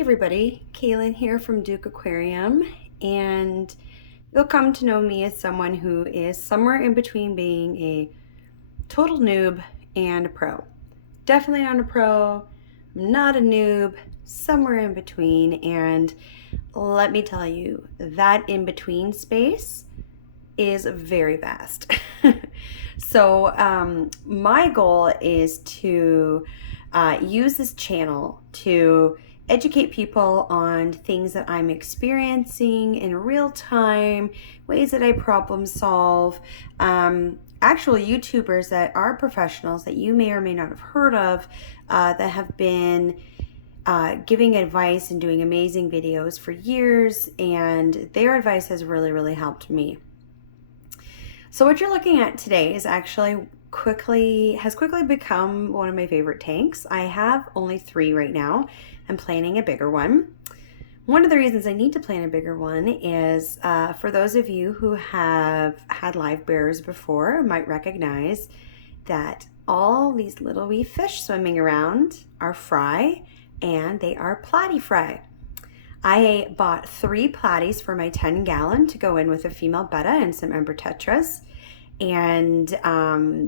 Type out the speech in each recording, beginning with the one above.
Everybody, Kaylin here from Duke Aquarium, and you'll come to know me as someone who is somewhere in between being a total noob and a pro. Definitely not a pro, not a noob, somewhere in between, and let me tell you, that in between space is very vast. So my goal is to use this channel to educate people on things that I'm experiencing in real time, ways that I problem solve, actual YouTubers that are professionals that you may or may not have heard of that have been giving advice and doing amazing videos for years, and their advice has really helped me. So what you're looking at today is actually has quickly become one of my favorite tanks. I have only 3 right now. I'm planning a bigger one. One of the reasons I need to plan a bigger one is for those of you who have had live bears before might recognize that all these little wee fish swimming around are fry, and they are platy fry. I bought 3 platys for my 10-gallon to go in with a female betta and some ember tetras, and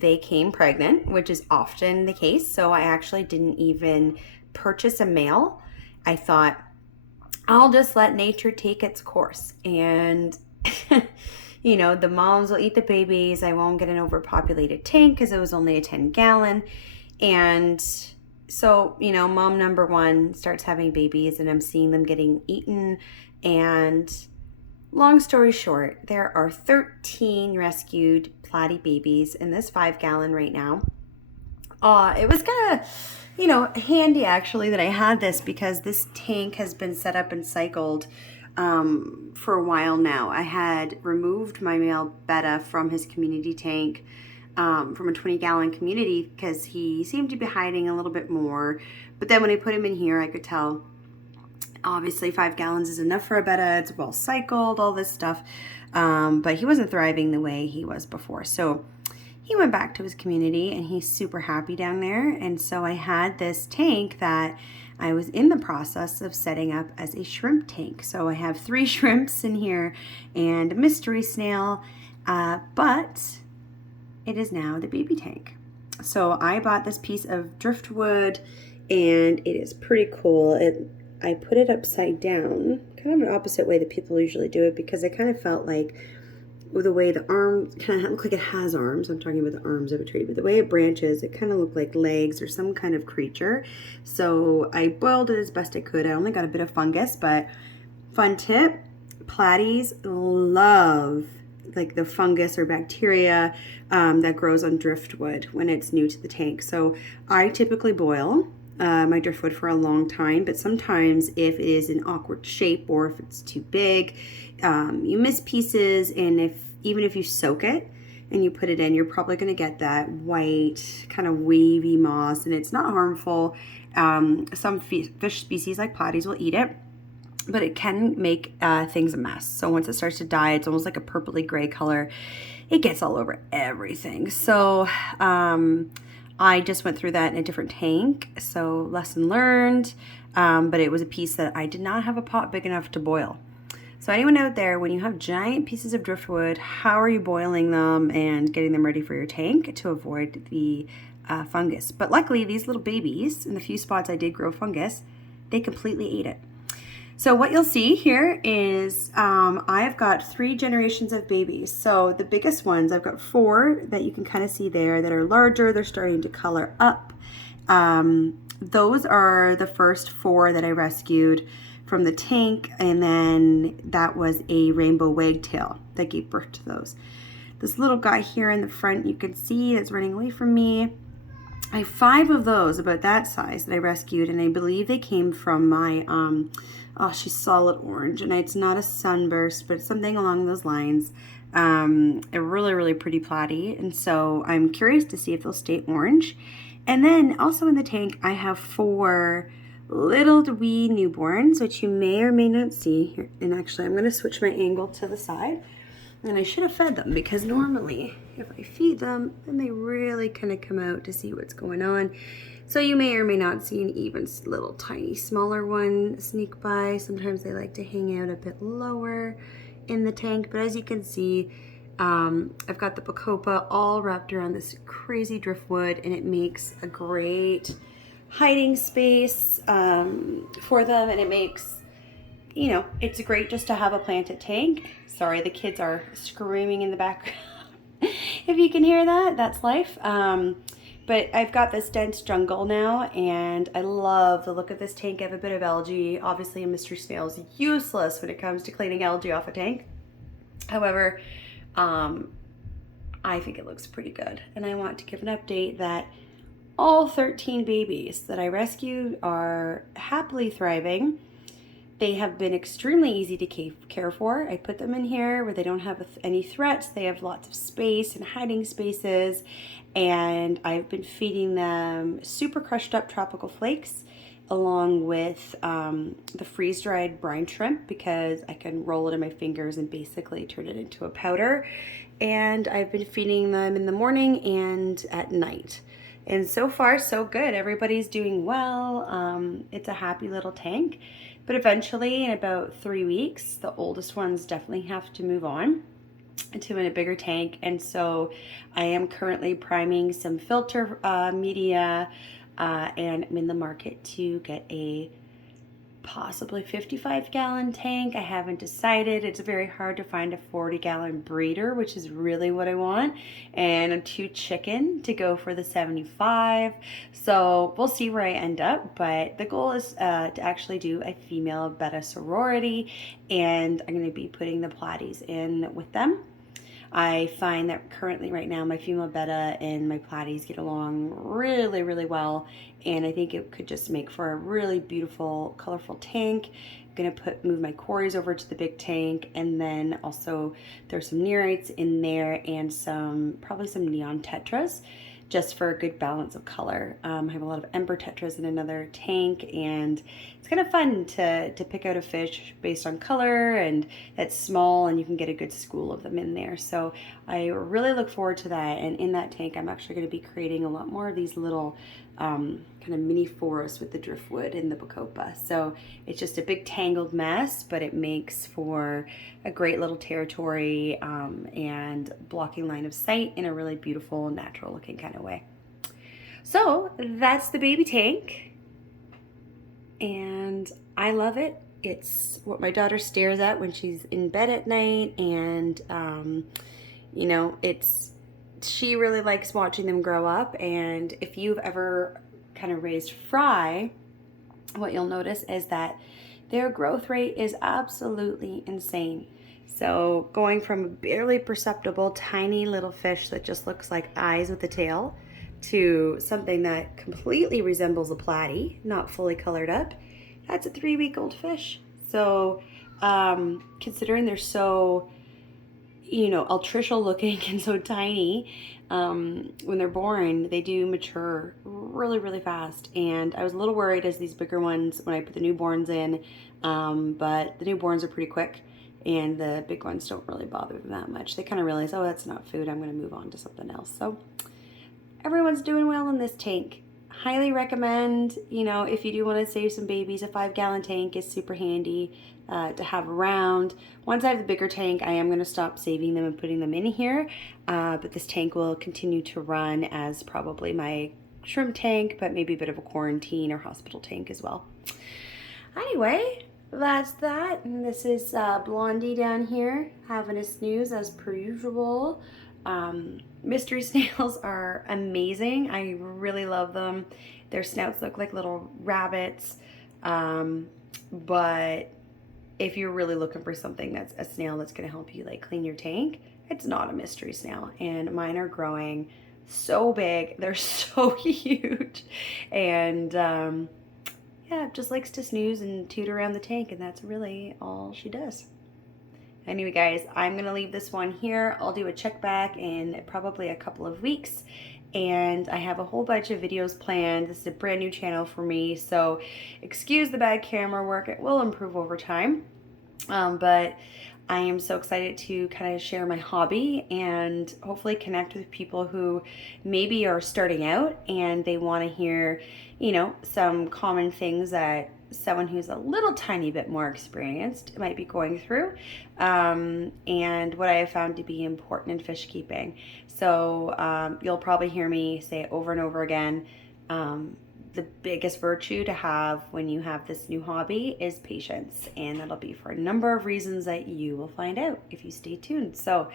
they came pregnant, which is often the case, so I actually didn't even purchase a male. I thought, I'll just let nature take its course, and you know, the moms will eat the babies. I won't get an overpopulated tank because it was only a 10-gallon, and so, you know, mom number 1 starts having babies, and I'm seeing them getting eaten. And long story short, there are 13 rescued platy babies in this 5-gallon right now. It was kind of, you know, handy actually that I had this, because this tank has been set up and cycled for a while now. I had removed my male betta from his community tank, from a 20-gallon community, because he seemed to be hiding a little bit more. But then when I put him in here, I could tell obviously 5 gallons is enough for a betta. It's well cycled, all this stuff. But he wasn't thriving the way he was before. So he went back to his community, and he's super happy down there. And so I had this tank that I was in the process of setting up as a shrimp tank. So I have 3 shrimps in here and a mystery snail, but it is now the baby tank. So I bought this piece of driftwood, and it is pretty cool. I put it upside down, kind of an opposite way that people usually do it, because I kind of felt like with the way the arms kind of look like it has arms. I'm talking about the arms of a tree, but the way it branches, it kind of looked like legs or some kind of creature. So I boiled it as best I could. I only got a bit of fungus, but fun tip, platies love like the fungus or bacteria that grows on driftwood when it's new to the tank. So I typically boil my driftwood for a long time, but sometimes if it is an awkward shape or if it's too big, you miss pieces, and even if you soak it and you put it in, you're probably going to get that white kind of wavy moss, and it's not harmful. Some fish species like platies will eat it, but it can make things a mess. So once it starts to die, it's almost like a purpley gray color. It gets all over everything. So I just went through that in a different tank. So lesson learned, but it was a piece that I did not have a pot big enough to boil. So anyone out there, when you have giant pieces of driftwood, how are you boiling them and getting them ready for your tank to avoid the fungus? But luckily, these little babies, in the few spots I did grow fungus, they completely ate it. So what you'll see here is I've got 3 generations of babies. So the biggest ones, I've got 4 that you can kind of see there that are larger. They're starting to color up. Those are the first 4 that I rescued from the tank, and then that was a rainbow wagtail that gave birth to those. This little guy here in the front, you can see that's running away from me. I have 5 of those about that size that I rescued, and I believe they came from my oh, she's solid orange, and it's not a sunburst, but something along those lines. A really pretty platy, and so I'm curious to see if they'll stay orange. And then also in the tank, I have 4 little wee newborns, which you may or may not see here. And actually, I'm going to switch my angle to the side. And I should have fed them, because normally if I feed them, then they really kind of come out to see what's going on. So you may or may not see an even little tiny smaller one sneak by. Sometimes they like to hang out a bit lower in the tank, but as you can see, I've got the bacopa all wrapped around this crazy driftwood, and it makes a great hiding space for them, and it makes, you know, it's great just to have a planted tank. Sorry, the kids are screaming in the background. If you can hear that, that's life. But I've got this dense jungle now, and I love the look of this tank. I have a bit of algae. Obviously, a mystery snail is useless when it comes to cleaning algae off a tank. However, I think it looks pretty good. And I want to give an update that all 13 babies that I rescued are happily thriving. They have been extremely easy to care for. I put them in here where they don't have any threats. They have lots of space and hiding spaces. And I've been feeding them super crushed up tropical flakes along with the freeze-dried brine shrimp, because I can roll it in my fingers and basically turn it into a powder. And I've been feeding them in the morning and at night. And so far, so good. Everybody's doing well. It's a happy little tank. But eventually, in about 3 weeks, the oldest ones definitely have to move on to a bigger tank. And so I am currently priming some filter media, and I'm in the market to get a possibly 55-gallon tank. I haven't decided. It's very hard to find a 40-gallon breeder, which is really what I want, and I'm too chicken to go for the 75. So we'll see where I end up, but the goal is to actually do a female beta sorority, and I'm going to be putting the platys in with them. I find that currently right now my female beta and my platys get along really, really well, and I think it could just make for a really beautiful, colorful tank. I'm gonna move my cories over to the big tank, and then also there's some neorites in there and probably some neon tetras, just for a good balance of color. I have a lot of ember tetras in another tank, and it's kind of fun to pick out a fish based on color, and that's small, and you can get a good school of them in there. So I really look forward to that. And in that tank, I'm actually going to be creating a lot more of these little kind of mini forests with the driftwood and the bacopa. So it's just a big tangled mess, but it makes for a great little territory and blocking line of sight in a really beautiful, natural looking kind of way. So that's the baby tank, and I love it. It's what my daughter stares at when she's in bed at night, and you know, she really likes watching them grow up. And if you've ever kind of raised fry, what you'll notice is that their growth rate is absolutely insane. So going from a barely perceptible tiny little fish that just looks like eyes with a tail to something that completely resembles a platy, not fully colored up, that's a 3-week-old fish. So considering they're so, you know, altricial looking and so tiny, when they're born, they do mature really, really fast. And I was a little worried as these bigger ones when I put the newborns in, but the newborns are pretty quick, and the big ones don't really bother them that much. They kind of realize, oh, that's not food, I'm going to move on to something else. So everyone's doing well in this tank. Highly recommend, you know, if you do want to save some babies, a 5-gallon tank is super handy to have around. Once I have the bigger tank, I am going to stop saving them and putting them in here, but this tank will continue to run as probably my shrimp tank, but maybe a bit of a quarantine or hospital tank as well. Anyway, that's that. And this is Blondie down here having a snooze as per usual. Mystery snails are amazing. I really love them. Their snouts look like little rabbits, but if you're really looking for something that's a snail that's going to help you like clean your tank, it's not a mystery snail. And mine are growing so big. They're so huge. And yeah, just likes to snooze and toot around the tank, and that's really all she does. Anyway, guys, I'm going to leave this one here. I'll do a check back in probably a couple of weeks, and I have a whole bunch of videos planned. This is a brand new channel for me, so excuse the bad camera work. It will improve over time, but I am so excited to kind of share my hobby and hopefully connect with people who maybe are starting out and they want to hear, some common things that someone who's a little tiny bit more experienced might be going through, and what I have found to be important in fish keeping. So you'll probably hear me say it over and over again. The biggest virtue to have when you have this new hobby is patience, and that'll be for a number of reasons that you will find out if you stay tuned. So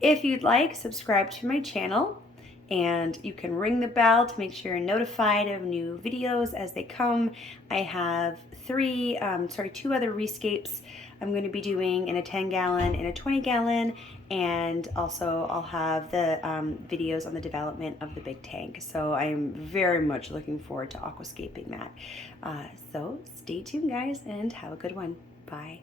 if you'd like, subscribe to my channel, and you can ring the bell to make sure you're notified of new videos as they come. I have two other rescapes I'm going to be doing in a 10-gallon and a 20-gallon, and also I'll have the videos on the development of the big tank. So I am very much looking forward to aquascaping that. So stay tuned, guys, and have a good one. Bye.